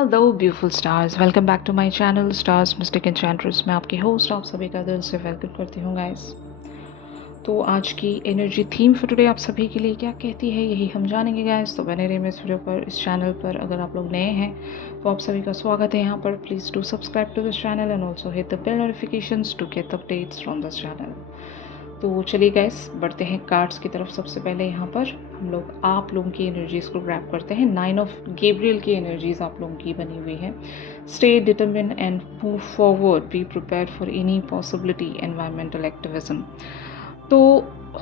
Hello beautiful stars, welcome back to my channel stars mystic enchantress. मैं आपकी host आप सभी का दिल से वेलकम करती हूँ गाइस। तो आज की एनर्जी थीम फॉर टुडे आप सभी के लिए क्या कहती है, यही हम जानेंगे गाइस। तो बने रहिए इस वीडियो पर, इस चैनल पर। अगर आप लोग नए हैं तो आप सभी का स्वागत है यहाँ पर। Please do subscribe to this channel and also hit the bell notifications to get updates from this channel. तो चलिए गाइस, बढ़ते हैं कार्ड्स की तरफ। सबसे पहले यहाँ पर हम लोग आप लोगों की एनर्जीज़ को ग्रैब करते हैं। 9 ऑफ गैब्रियल की एनर्जीज़ आप लोगों की बनी हुई है। Stay determine and move forward, be prepare for any possibility, environmental activism. तो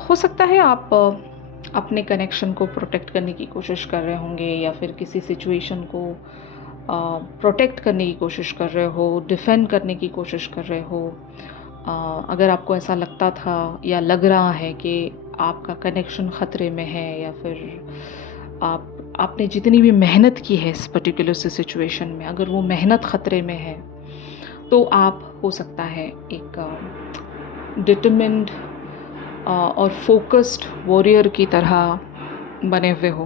हो सकता है आप अपने कनेक्शन को प्रोटेक्ट करने की कोशिश कर रहे होंगे, या फिर किसी सिचुएशन को प्रोटेक्ट करने की कोशिश कर रहे हो, डिफेंड करने की कोशिश कर रहे हो। अगर आपको ऐसा लगता था या लग रहा है कि आपका कनेक्शन ख़तरे में है, या फिर आपने जितनी भी मेहनत की है इस पर्टिकुलर सिचुएशन में, अगर वो मेहनत ख़तरे में है, तो आप हो सकता है एक डिटरमिन्ड और फोकस्ड वॉरियर की तरह बने हुए हो।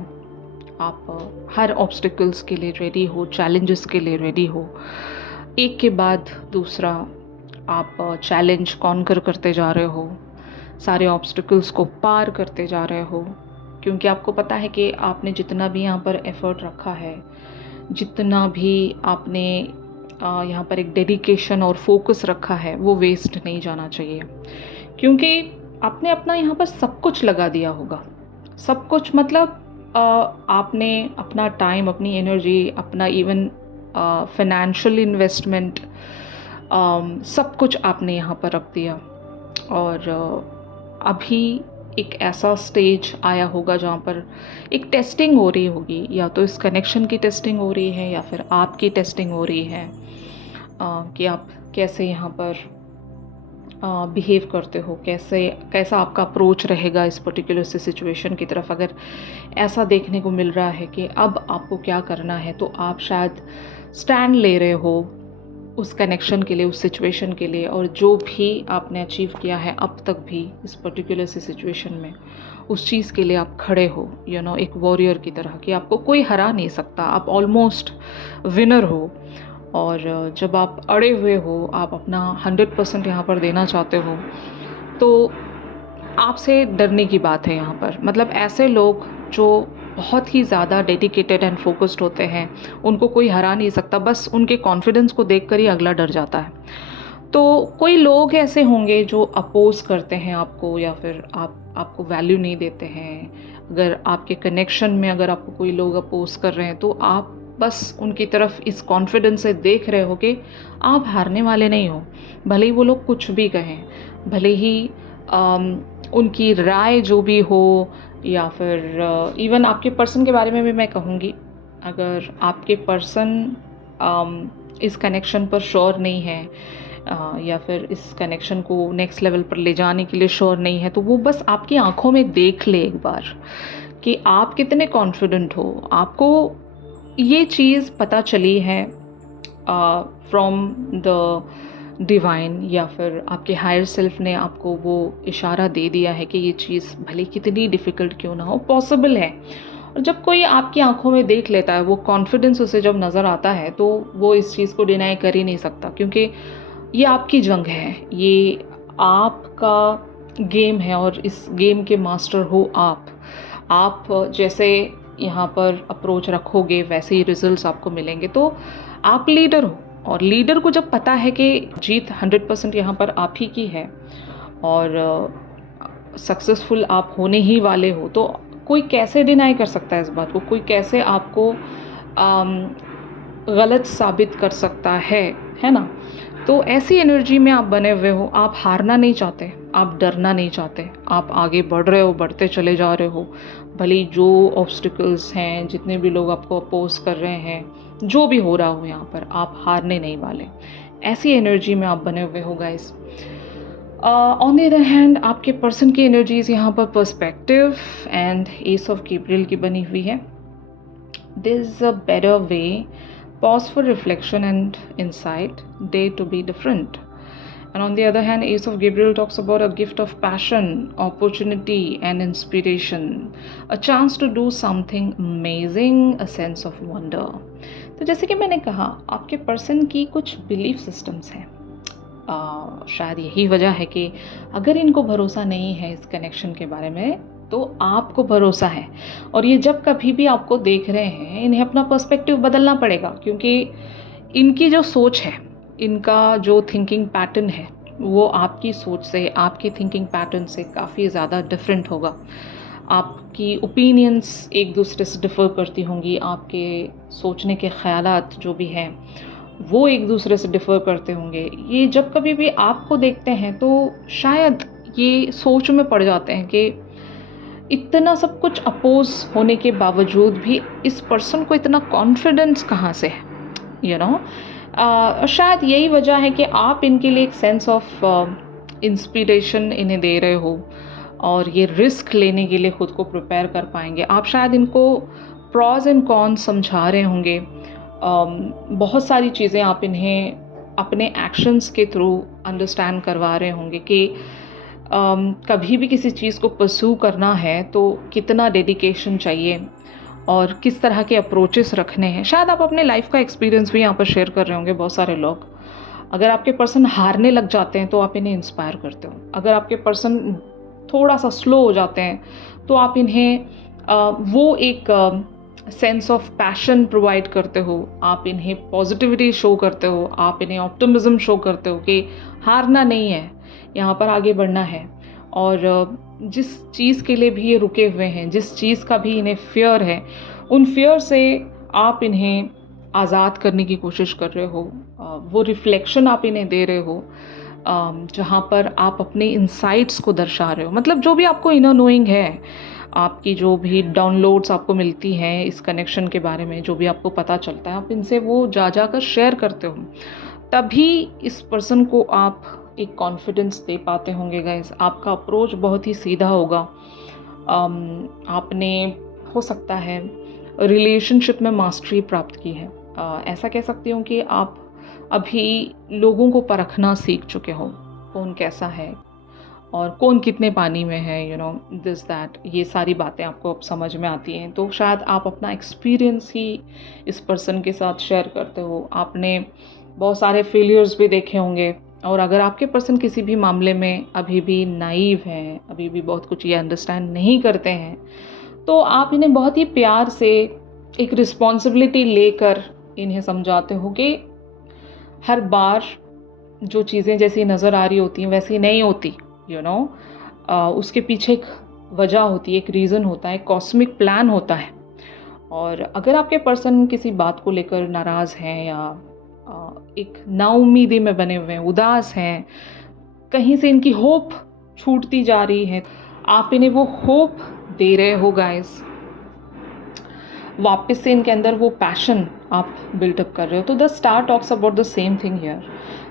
आप हर ऑब्स्टिकल्स के लिए रेडी हो, चैलेंजेस के लिए रेडी हो। एक के बाद दूसरा आप चैलेंज कॉन्कर करते जा रहे हो, सारे ऑब्स्टिकल्स को पार करते जा रहे हो, क्योंकि आपको पता है कि आपने जितना भी यहाँ पर एफर्ट रखा है, जितना भी आपने यहाँ पर एक डेडिकेशन और फोकस रखा है, वो वेस्ट नहीं जाना चाहिए। क्योंकि आपने अपना यहाँ पर सब कुछ लगा दिया होगा। सब कुछ मतलब आपने अपना टाइम, अपनी एनर्जी, अपना इवन फाइनेंशियल इन्वेस्टमेंट, सब कुछ आपने यहाँ पर रख दिया। और अभी एक ऐसा स्टेज आया होगा जहाँ पर एक टेस्टिंग हो रही होगी, या तो इस कनेक्शन की टेस्टिंग हो रही है, या फिर आपकी टेस्टिंग हो रही है कि आप कैसे यहाँ पर बिहेव करते हो, कैसा आपका अप्रोच रहेगा इस पर्टिकुलर से सिचुएशन की तरफ। अगर ऐसा देखने को मिल रहा है कि अब आपको क्या करना है, तो आप शायद स्टैंड ले रहे हो उस कनेक्शन के लिए, उस सिचुएशन के लिए, और जो भी आपने अचीव किया है अब तक भी इस पर्टिकुलर से सिचुएशन में, उस चीज़ के लिए आप खड़े हो, एक वॉरियर की तरह, कि आपको कोई हरा नहीं सकता, आप ऑलमोस्ट विनर हो। और जब आप अड़े हुए हो, आप अपना 100% यहाँ पर देना चाहते हो, तो आपसे डरने की बात है यहाँ पर। मतलब ऐसे लोग जो बहुत ही ज़्यादा डेडिकेटेड एंड फोकस्ड होते हैं, उनको कोई हरा नहीं सकता। बस उनके कॉन्फिडेंस को देखकर ही अगला डर जाता है। तो कोई लोग ऐसे होंगे जो अपोज करते हैं आपको, या फिर आपको वैल्यू नहीं देते हैं। अगर आपके कनेक्शन में अगर आपको कोई लोग अपोज कर रहे हैं, तो आप बस उनकी तरफ इस कॉन्फिडेंस से देख रहे हो कि आप हारने वाले नहीं हो। भले ही वो लोग कुछ भी कहें, भले ही उनकी राय जो भी हो, या फिर इवन आपके पर्सन के बारे में भी मैं कहूँगी। अगर आपके पर्सन इस कनेक्शन पर श्योर नहीं है, या फिर इस कनेक्शन को नेक्स्ट लेवल पर ले जाने के लिए श्योर नहीं है, तो वो बस आपकी आंखों में देख ले एक बार कि आप कितने कॉन्फिडेंट हो। आपको ये चीज़ पता चली है फ्रॉम द डिवाइन, या फिर आपके हायर सेल्फ ने आपको वो इशारा दे दिया है कि ये चीज़ भले कितनी डिफ़िकल्ट क्यों ना हो, पॉसिबल है। और जब कोई आपकी आंखों में देख लेता है, वो कॉन्फिडेंस उसे जब नज़र आता है, तो वो इस चीज़ को डिनाई कर ही नहीं सकता, क्योंकि ये आपकी जंग है, ये आपका गेम है, और इस गेम के मास्टर हो आप जैसे यहाँ पर अप्रोच रखोगे, वैसे ही रिजल्ट्स आपको मिलेंगे। तो आप लीडर हो, और लीडर को जब पता है कि जीत 100% यहाँ पर आप ही की है, और सक्सेसफुल आप होने ही वाले हो, तो कोई कैसे डिनाई कर सकता है इस बात को? कोई कैसे आपको गलत साबित कर सकता है ना? तो ऐसी एनर्जी में आप बने हुए हो। आप हारना नहीं चाहते, आप डरना नहीं चाहते, आप आगे बढ़ रहे हो, बढ़ते चले जा रहे हो। भले जो ऑब्स्टिकल्स हैं, जितने भी लोग आपको अपोज कर रहे हैं, जो भी हो रहा हो यहाँ पर, आप हारने नहीं वाले। ऐसी एनर्जी में आप बने हुए हो guys. On the other hand, आपके पर्सन की एनर्जीज यहाँ पर perspective and S of Gabriel की बनी हुई है। This is a better way, pause for reflection and insight, dare to be different. And on the other hand, Ace of Gabriel talks about a gift of passion, opportunity and inspiration, a chance to do something amazing, a sense of wonder. तो जैसे कि मैंने कहा, आपके person की कुछ belief systems हैं। शायद यही वजह है कि अगर इनको भरोसा नहीं है इस कनेक्शन के बारे में, तो आपको भरोसा है। और ये जब कभी भी आपको देख रहे हैं, इन्हें अपना पर्सपेक्टिव बदलना पड़ेगा, क्योंकि इनकी जो सोच है, इनका जो थिंकिंग पैटर्न है, वो आपकी सोच से, आपकी थिंकिंग पैटर्न से काफ़ी ज़्यादा डिफरेंट होगा। आपकी ओपिनियंस एक दूसरे से डिफ़र करती होंगी, आपके सोचने के ख़यालात जो भी हैं वो एक दूसरे से डिफ़र करते होंगे। ये जब कभी भी आपको देखते हैं तो शायद ये सोच में पड़ जाते हैं कि इतना सब कुछ अपोज़ होने के बावजूद भी इस पर्सन को इतना कॉन्फिडेंस कहाँ से है, यू नो। शायद यही वजह है कि आप इनके लिए एक सेंस ऑफ इंस्पिरेशन इन्हें दे रहे हो, और ये रिस्क लेने के लिए खुद को प्रिपेयर कर पाएंगे। आप शायद इनको प्रॉज एंड कॉन्स समझा रहे होंगे। बहुत सारी चीज़ें आप इन्हें अपने एक्शंस के थ्रू अंडरस्टैंड करवा रहे होंगे कि कभी भी किसी चीज़ को परस्यू करना है तो कितना डेडिकेशन चाहिए और किस तरह के अप्रोचेस रखने हैं। शायद आप अपने लाइफ का एक्सपीरियंस भी यहाँ पर शेयर कर रहे होंगे बहुत सारे लोग। अगर आपके पर्सन हारने लग जाते हैं तो आप इन्हें इंस्पायर करते हो। अगर आपके पर्सन थोड़ा सा स्लो हो जाते हैं तो आप इन्हें वो एक सेंस ऑफ पैशन प्रोवाइड करते हो, आप इन्हें पॉजिटिविटी शो करते हो, आप इन्हें ऑप्टिमिज्म शो करते हो कि हारना नहीं है, यहाँ पर आगे बढ़ना है। और जिस चीज़ के लिए भी ये रुके हुए हैं, जिस चीज़ का भी इन्हें फियर है, उन फियर से आप इन्हें आज़ाद करने की कोशिश कर रहे हो। वो रिफ्लेक्शन आप इन्हें दे रहे हो जहाँ पर आप अपने इंसाइट्स को दर्शा रहे हो। मतलब जो भी आपको इनर नोइंग है, आपकी जो भी डाउनलोड्स आपको मिलती हैं इस कनेक्शन के बारे में, जो भी आपको पता चलता है, आप इनसे वो जा कर शेयर करते हो। तभी इस पर्सन को आप एक कॉन्फिडेंस दे पाते होंगे गाइस। आपका अप्रोच बहुत ही सीधा होगा। आपने हो सकता है रिलेशनशिप में मास्टरी प्राप्त की है। ऐसा कह सकती हूँ कि आप अभी लोगों को परखना सीख चुके हो, कौन कैसा है और कौन कितने पानी में है, यू नो, दिस दैट। ये सारी बातें आपको अब समझ में आती हैं। तो शायद आप अपना एक्सपीरियंस ही इस पर्सन के साथ शेयर करते हो। आपने बहुत सारे फेलियर्स भी देखे होंगे, और अगर आपके पर्सन किसी भी मामले में अभी भी नाइव हैं, अभी भी बहुत कुछ ये अंडरस्टैंड नहीं करते हैं, तो आप इन्हें बहुत ही प्यार से एक रिस्पॉन्सिबिलिटी लेकर इन्हें समझाते हो कि हर बार जो चीज़ें जैसी नज़र आ रही होती हैं वैसी नहीं होती, यू नो। उसके पीछे एक वजह होती है, एक रीज़न होता है, कॉस्मिक प्लान होता है। और अगर आपके पर्सन किसी बात को लेकर नाराज़ हैं या एक नाउम्मीदी में बने हुए हैं, उदास हैं, कहीं से इनकी होप छूटती जा रही है, आप इन्हें वो होप दे रहे हो गाइस। वापस से इनके अंदर वो पैशन आप बिल्टअप कर रहे हो। तो the star talks about the same thing here,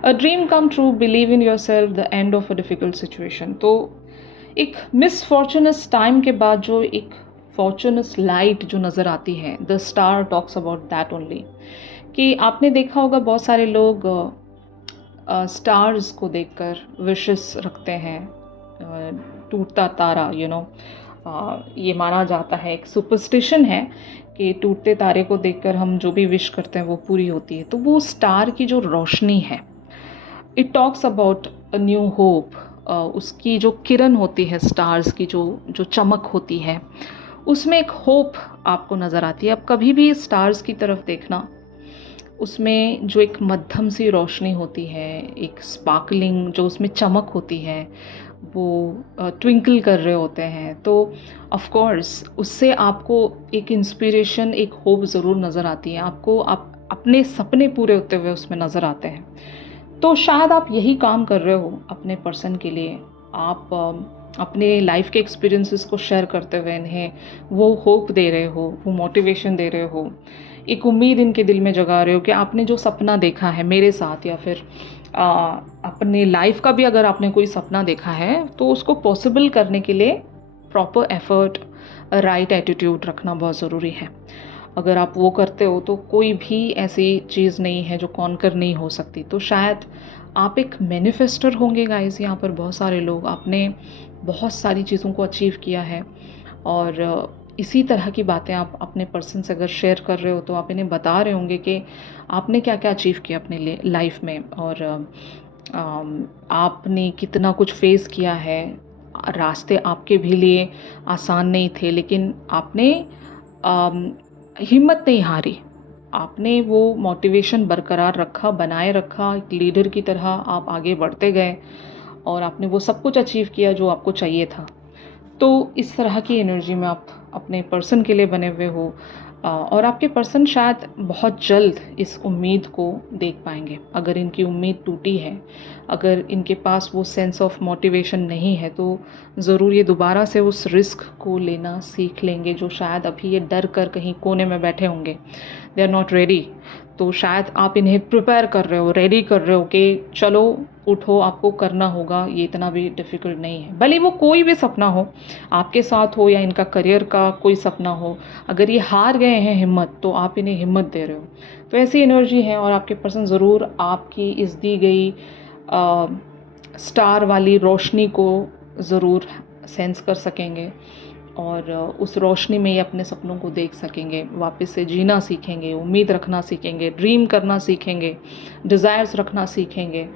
a dream come true, believe in your self, the end of a difficult situation. तो एक मिसफॉर्चुनस टाइम के बाद जो एक फॉर्चुनस लाइट जो नज़र आती है, the star talks about that only. कि आपने देखा होगा बहुत सारे लोग स्टार्स को देखकर विशेस रखते हैं, टूटता तारा, यू नो। ये माना जाता है, एक सुपरस्टिशन है कि टूटते तारे को देखकर हम जो भी विश करते हैं वो पूरी होती है। तो वो स्टार की जो रोशनी है, it talks about a new hope. उसकी जो किरण होती है, स्टार्स की जो चमक होती है, उसमें एक होप आपको नज़र आती है। अब कभी भी स्टार्स की तरफ देखना, उसमें जो एक मध्यम सी रोशनी होती है, एक स्पार्कलिंग जो उसमें चमक होती है, वो ट्विंकल कर रहे होते हैं, तो ऑफ कोर्स उससे आपको एक इंस्पिरेशन, एक होप ज़रूर नज़र आती है। आपको आप अपने सपने पूरे होते हुए उसमें नज़र आते हैं। तो शायद आप यही काम कर रहे हो अपने पर्सन के लिए। आप अपने लाइफ के एक्सपीरियंसेस को शेयर करते हुए इन्हें वो होप दे रहे हो, वो मोटिवेशन दे रहे हो, एक उम्मीद इनके दिल में जगा रहे हो कि आपने जो सपना देखा है मेरे साथ, या फिर अपने लाइफ का भी अगर आपने कोई सपना देखा है, तो उसको पॉसिबल करने के लिए प्रॉपर एफर्ट, राइट एटीट्यूड रखना बहुत ज़रूरी है। अगर आप वो करते हो तो कोई भी ऐसी चीज़ नहीं है जो कॉन्कर नहीं हो सकती। तो शायद आप एक मैनिफेस्टर होंगे गाइस। यहाँ पर बहुत सारे लोग, आपने बहुत सारी चीज़ों को अचीव किया है, और इसी तरह की बातें आप अपने पर्सन से अगर शेयर कर रहे हो तो आप इन्हें बता रहे होंगे कि आपने क्या क्या अचीव किया अपने लाइफ में, और आपने कितना कुछ फेस किया है। रास्ते आपके भी लिए आसान नहीं थे, लेकिन आपने हिम्मत नहीं हारी। आपने वो मोटिवेशन बरकरार रखा, बनाए रखा, एक लीडर की तरह आप आगे बढ़ते गए और आपने वो सब कुछ अचीव किया जो आपको चाहिए था। तो इस तरह की एनर्जी में आप अपने पर्सन के लिए बने हुए हो, और आपके पर्सन शायद बहुत जल्द इस उम्मीद को देख पाएंगे। अगर इनकी उम्मीद टूटी है, अगर इनके पास वो सेंस ऑफ मोटिवेशन नहीं है, तो ज़रूर ये दोबारा से उस रिस्क को लेना सीख लेंगे जो शायद अभी ये डर कर कहीं कोने में बैठे होंगे। They are not ready. तो शायद आप इन्हें प्रिपेयर कर रहे हो, रेडी कर रहे हो कि चलो उठो, आपको करना होगा, ये इतना भी डिफ़िकल्ट नहीं है। भले वो कोई भी सपना हो, आपके साथ हो या इनका करियर का कोई सपना हो, अगर ये हार गए हैं हिम्मत, तो आप इन्हें हिम्मत दे रहे हो। तो ऐसी एनर्जी है, और आपके पर्सन ज़रूर आपकी इस दी गई स्टार वाली रोशनी को ज़रूर सेंस कर सकेंगे, और उस रोशनी में ये अपने सपनों को देख सकेंगे, वापस से जीना सीखेंगे, उम्मीद रखना सीखेंगे, ड्रीम करना सीखेंगे, डिज़ायर्स रखना सीखेंगे।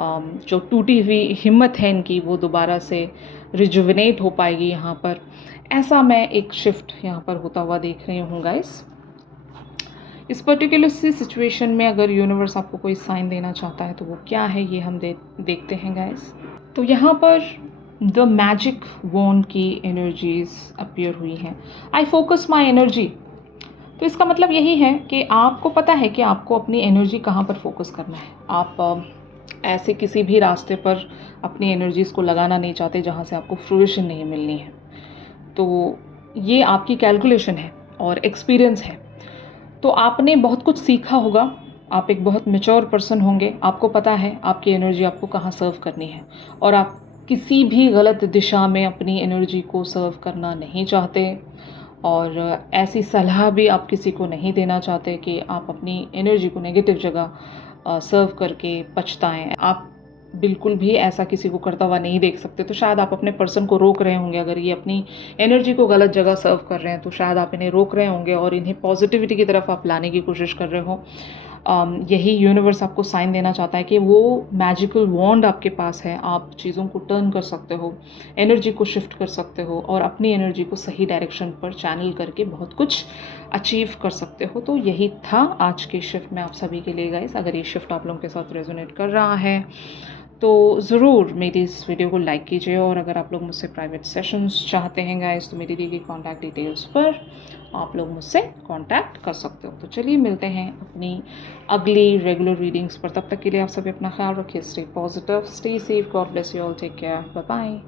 जो टूटी हुई हिम्मत है इनकी, वो दोबारा से रिजुविनेट हो पाएगी यहाँ पर। ऐसा मैं एक शिफ्ट यहाँ पर होता हुआ देख रही हूँ गाइस। इस पर्टिकुलर सी सिचुएशन में अगर यूनिवर्स आपको कोई साइन देना चाहता है तो वो क्या है, ये हम देखते हैं गाइस। तो यहाँ पर द मैजिक वॉन्ड की एनर्जीज अपीयर हुई हैं। I focus my energy. तो इसका मतलब यही है कि आपको पता है कि आपको अपनी एनर्जी कहाँ पर फोकस करना है। आप ऐसे किसी भी रास्ते पर अपनी एनर्जीज़ को लगाना नहीं चाहते जहाँ से आपको फ्रूइशन नहीं मिलनी है। तो ये आपकी कैलकुलेशन है और एक्सपीरियंस है। तो आपने बहुत कुछ सीखा होगा, आप एक बहुत मैच्योर पर्सन होंगे, आपको पता है आपकी एनर्जी आपको कहाँ सर्व करनी है, और आप किसी भी गलत दिशा में अपनी एनर्जी को सर्व करना नहीं चाहते, और ऐसी सलाह भी आप किसी को नहीं देना चाहते कि आप अपनी एनर्जी को नेगेटिव जगह सर्व करके पछताएं। आप बिल्कुल भी ऐसा किसी को करता हुआ नहीं देख सकते। तो शायद आप अपने पर्सन को रोक रहे होंगे, अगर ये अपनी एनर्जी को गलत जगह सर्व कर रहे हैं तो शायद आप इन्हें रोक रहे होंगे और इन्हें पॉजिटिविटी की तरफ आप लाने की कोशिश कर रहे हो। यही यूनिवर्स आपको साइन देना चाहता है कि वो मैजिकल वॉन्ड आपके पास है, आप चीज़ों को टर्न कर सकते हो, एनर्जी को शिफ्ट कर सकते हो, और अपनी एनर्जी को सही डायरेक्शन पर चैनल करके बहुत कुछ अचीव कर सकते हो। तो यही था आज के शिफ्ट में आप सभी के लिए गाइस। अगर ये शिफ्ट आप लोगों के साथ रेजोनेट कर रहा है तो ज़रूर मेरी इस वीडियो को लाइक कीजिए, और अगर आप लोग मुझसे प्राइवेट सेशंस चाहते हैं गाइस तो मेरी दी गई कॉन्टैक्ट डिटेल्स पर आप लोग मुझसे कांटेक्ट कर सकते हो। तो चलिए मिलते हैं अपनी अगली रेगुलर रीडिंग्स पर। तब तक के लिए आप सभी अपना ख्याल रखिए। Stay positive, stay safe, God bless you all, take care, bye bye.